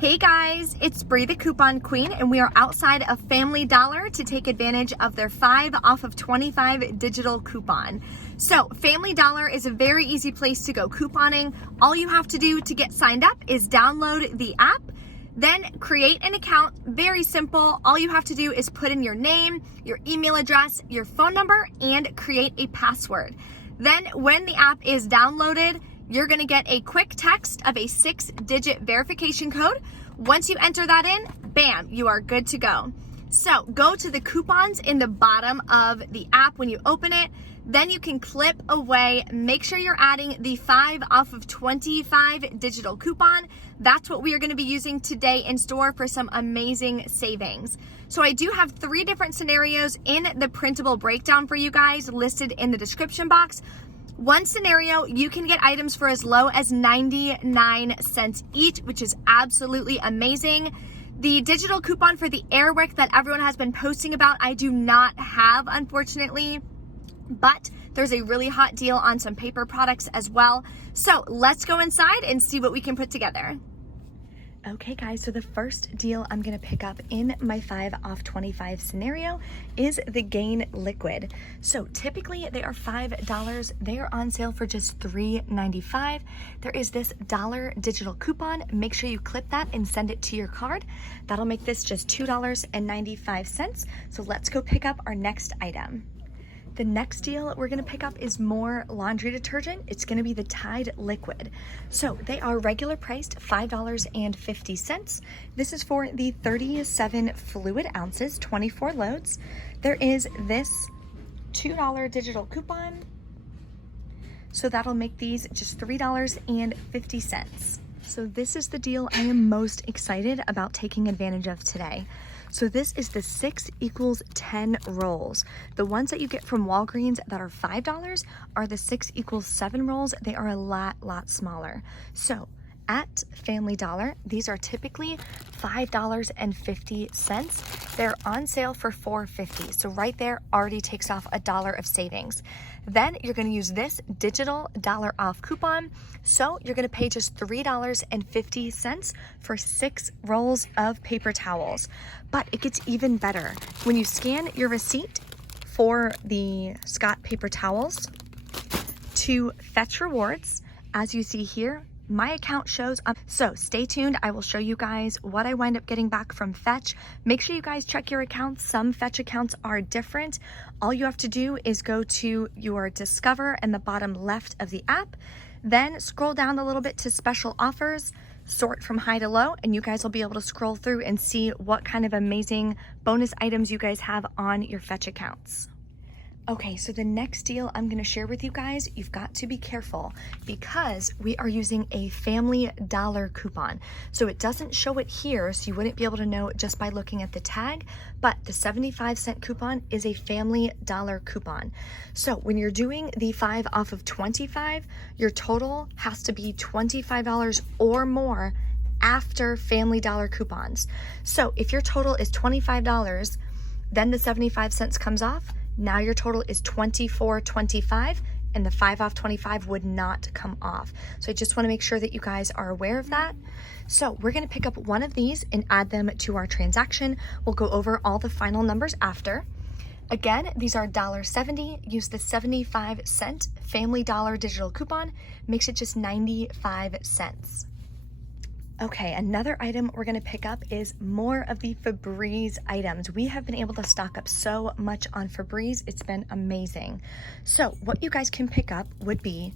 Hey guys, it's Bree the Coupon Queen, and we are outside of Family Dollar to take advantage of their 5 off of 25 digital coupon. So Family Dollar is a very easy place to go couponing. All you have to do to get signed up is download the app, then create an account. Very simple. All you have to do is put in your name, your email address, your phone number, and create a password. Then when the app is downloaded, you're gonna get a quick text of a 6-digit verification code. Once you enter that in, bam, you are good to go. So go to the coupons in the bottom of the app when you open it. Then you can clip away. Make sure you're adding the 5 off of 25 digital coupon. That's what we are gonna be using today in store for some amazing savings. So I do have 3 different scenarios in the printable breakdown for you guys listed in the description box. One scenario, you can get items for as low as 99 cents each, which is absolutely amazing. The digital coupon for the Airwick that everyone has been posting about, I do not have, unfortunately, but there's a really hot deal on some paper products as well. So let's go inside and see what we can put together. Okay guys, so the first deal I'm gonna pick up in my 5 off 25 scenario is the Gain Liquid. So typically they are $5. They are on sale for just $3.95. There is this dollar digital coupon. Make sure you clip that and send it to your card. That'll make this just $2.95. So let's go pick up our next item. The next deal we're gonna pick up is more laundry detergent. It's gonna be the Tide Liquid. So they are regular priced $5.50. This is for the 37 fluid ounces, 24 loads. There is this $2 digital coupon. So that'll make these just $3.50. So this is the deal I am most excited about taking advantage of today. So this is the 6 equals 10 rolls. The ones that you get from Walgreens that are $5 are the 6 equals 7 rolls. They are a lot smaller. So at Family Dollar, these are typically $5.50. They're on sale for $4.50. So right there already takes off $1 of savings. Then you're gonna use this digital dollar off coupon. So you're gonna pay just $3.50 for 6 rolls of paper towels. But it gets even better. When you scan your receipt for the Scott paper towels to Fetch Rewards, as you see here, my account shows up. So stay tuned. I will show you guys what I wind up getting back from Fetch. Make sure you guys check your accounts. Some Fetch accounts are different. All you have to do is go to your Discover in the bottom left of the app, then scroll down a little bit to special offers, sort from high to low, and you guys will be able to scroll through and see what kind of amazing bonus items you guys have on your Fetch accounts. Okay, so the next deal I'm gonna share with you guys, you've got to be careful because we are using a Family Dollar coupon. So it doesn't show it here, so you wouldn't be able to know just by looking at the tag, but the 75-cent coupon is a Family Dollar coupon. So when you're doing the 5 off of 25, your total has to be $25 or more after Family Dollar coupons. So if your total is $25, then the 75 cents comes off. Now your total is $24.25, and the 5 off 25 would not come off. So I just want to make sure that you guys are aware of that. So we're going to pick up one of these and add them to our transaction. We'll go over all the final numbers after. Again, these are $1.70. Use the 75-cent Family Dollar digital coupon. Makes it just 95 cents. Okay, another item we're gonna pick up is more of the Febreze items. We have been able to stock up so much on Febreze. It's been amazing. So what you guys can pick up would be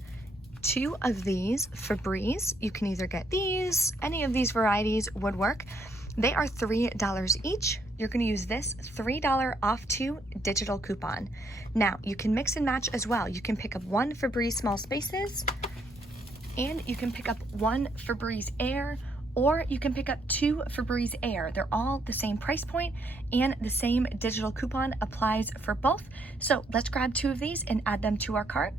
2 of these Febreze. You can either get these, any of these varieties would work. They are $3 each. You're gonna use this $3 off 2 digital coupon. Now, you can mix and match as well. You can pick up 1 Febreze Small Spaces, and you can pick up 1 Febreze Air, or you can pick up 2 Febreze Air. They're all the same price point, and the same digital coupon applies for both. So let's grab 2 of these and add them to our cart.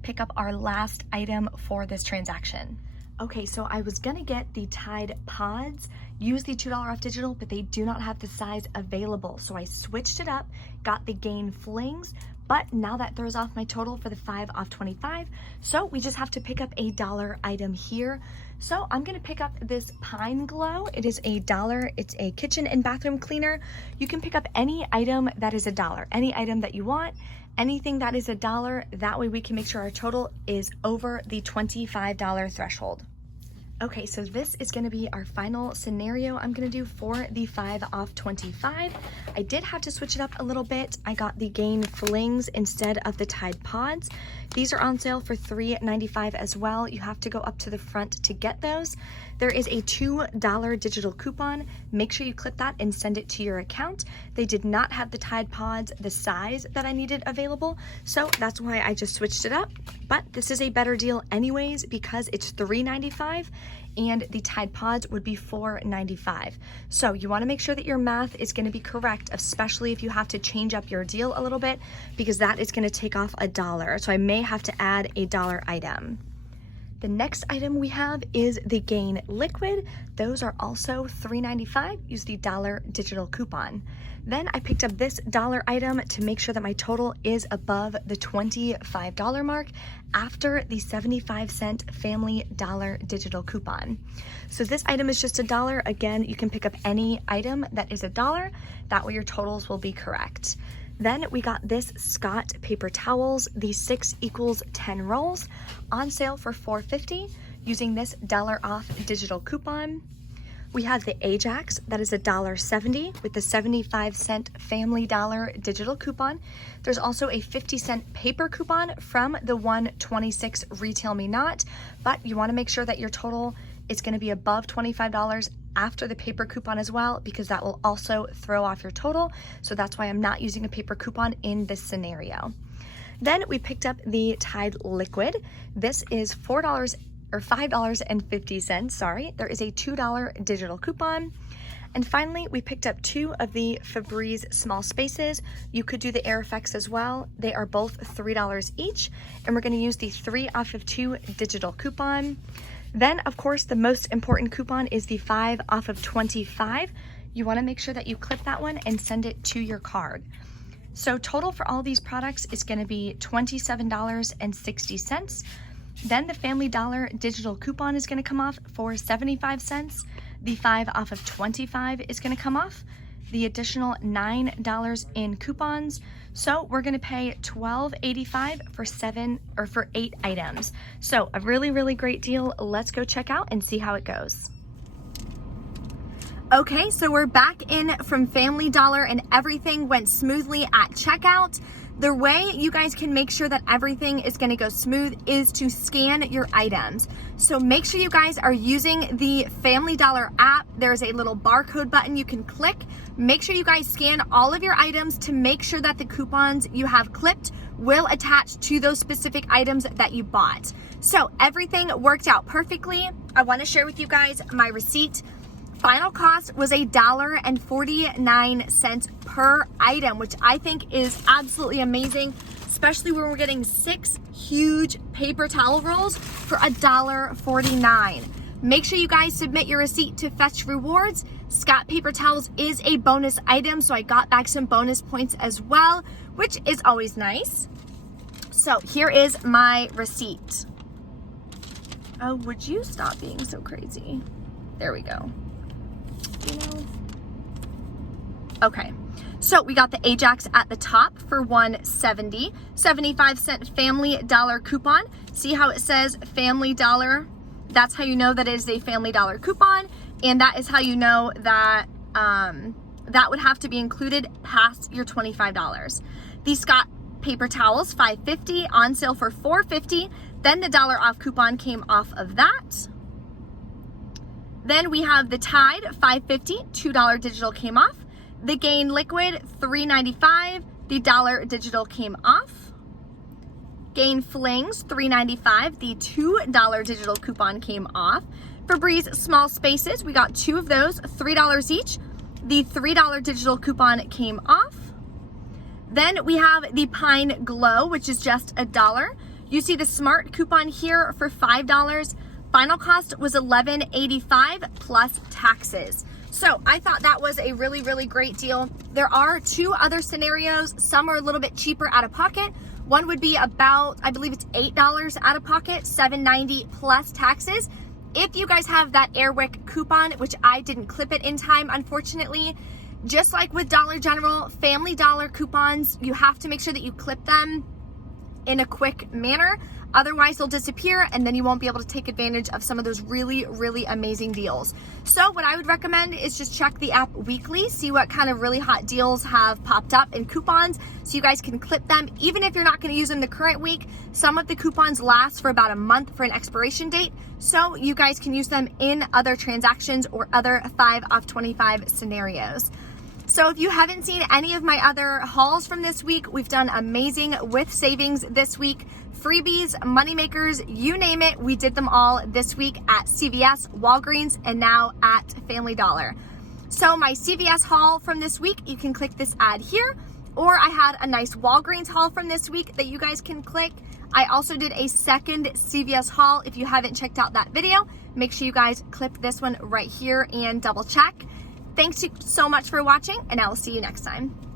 Pick up our last item for this transaction. Okay, so I was gonna get the Tide Pods, use the $2 off digital, but they do not have the size available. So I switched it up, got the Gain Flings, but now that throws off my total for the 5 off 25. So we just have to pick up a $1 item here. So I'm gonna pick up this Pine Glow. It is $1. It's a kitchen and bathroom cleaner. You can pick up any item that is $1, any item that you want, anything that is $1. That way we can make sure our total is over the $25 threshold. Okay, so this is gonna be our final scenario I'm gonna do for the 5 off 25. I did have to switch it up a little bit. I got the Gain Flings instead of the Tide Pods. These are on sale for $3.95 as well. You have to go up to the front to get those. There is a $2 digital coupon. Make sure you clip that and send it to your account. They did not have the Tide Pods, the size that I needed available, so that's why I just switched it up. But this is a better deal anyways because it's $3.95 and the Tide Pods would be $4.95. So you wanna make sure that your math is gonna be correct, especially if you have to change up your deal a little bit because that is gonna take off $1. So I may have to add a $1 item. The next item we have is the Gain Liquid. Those are also $3.95. Use the $1 digital coupon. Then I picked up this $1 item to make sure that my total is above the $25 mark after the 75-cent Family Dollar digital coupon. So this item is just $1. Again, you can pick up any item that is $1. That way your totals will be correct. Then we got this Scott paper towels, the 6 equals 10 rolls, on sale for $4.50 using this $1 off digital coupon. We have the Ajax, that is $1.70 with the 75-cent Family Dollar digital coupon. There's also a 50-cent paper coupon from the 126 Retail Me Not, but you wanna make sure that your total is gonna be above $25 after the paper coupon as well, because that will also throw off your total. So that's why I'm not using a paper coupon in this scenario. Then we picked up the Tide Liquid. This is $5.50, sorry. There is a $2 digital coupon. And finally, we picked up 2 of the Febreze Small Spaces. You could do the Air Effects as well. They are both $3 each, and we're gonna use the 3 off of 2 digital coupon. Then, of course, the most important coupon is the 5 off of 25. You wanna make sure that you clip that one and send it to your card. So total for all these products is gonna be $27.60. Then the Family Dollar digital coupon is gonna come off for 75 cents. The 5 off of 25 is gonna come off. The additional $9 in coupons. So we're gonna pay $12.85 for 8 items. So a really, really great deal. Let's go check out and see how it goes. Okay, so we're back in from Family Dollar and everything went smoothly at checkout. The way you guys can make sure that everything is gonna go smooth is to scan your items. So make sure you guys are using the Family Dollar app. There's a little barcode button you can click. Make sure you guys scan all of your items to make sure that the coupons you have clipped will attach to those specific items that you bought. So everything worked out perfectly. I wanna share with you guys my receipt. Final cost was $1.49 per item, which I think is absolutely amazing, especially when we're getting 6 huge paper towel rolls for $1.49. Make sure you guys submit your receipt to Fetch Rewards. Scott Paper Towels is a bonus item, so I got back some bonus points as well, which is always nice. So here is my receipt. Oh, would you stop being so crazy? There we go. Okay, so we got the Ajax at the top for $1.70, 75-cent Family Dollar coupon. See how it says Family Dollar? That's how you know that it is a Family Dollar coupon, and that is how you know that that would have to be included past your $25. The Scott paper towels, $5.50, on sale for $4.50. Then the $1 off coupon came off of that. Then we have the Tide, $5.50, $2 digital came off. The Gain Liquid, $3.95, the $1 digital came off. Gain Flings, $3.95, the $2 digital coupon came off. Febreze Small Spaces, we got 2 of those, $3 each. The $3 digital coupon came off. Then we have the Pine Glow, which is just $1. You see the Smart coupon here for $5. Final cost was $11.85 plus taxes. So I thought that was a really, really great deal. There are 2 other scenarios. Some are a little bit cheaper out of pocket. One would be about, I believe it's $8 out of pocket, $7.90 plus taxes. If you guys have that Airwick coupon, which I didn't clip it in time, unfortunately, just like with Dollar General, Family Dollar coupons, you have to make sure that you clip them in a quick manner. Otherwise, they'll disappear and then you won't be able to take advantage of some of those really, really amazing deals. So what I would recommend is just check the app weekly, see what kind of really hot deals have popped up in coupons so you guys can clip them. Even if you're not going to use them the current week, some of the coupons last for about a month for an expiration date. So you guys can use them in other transactions or other 5 off 25 scenarios. So if you haven't seen any of my other hauls from this week, we've done amazing with savings this week. Freebies, moneymakers, you name it, we did them all this week at CVS, Walgreens, and now at Family Dollar. So my CVS haul from this week, you can click this ad here, or I had a nice Walgreens haul from this week that you guys can click. I also did a second CVS haul. If you haven't checked out that video, make sure you guys clip this one right here and double check. Thanks so much for watching, and I will see you next time.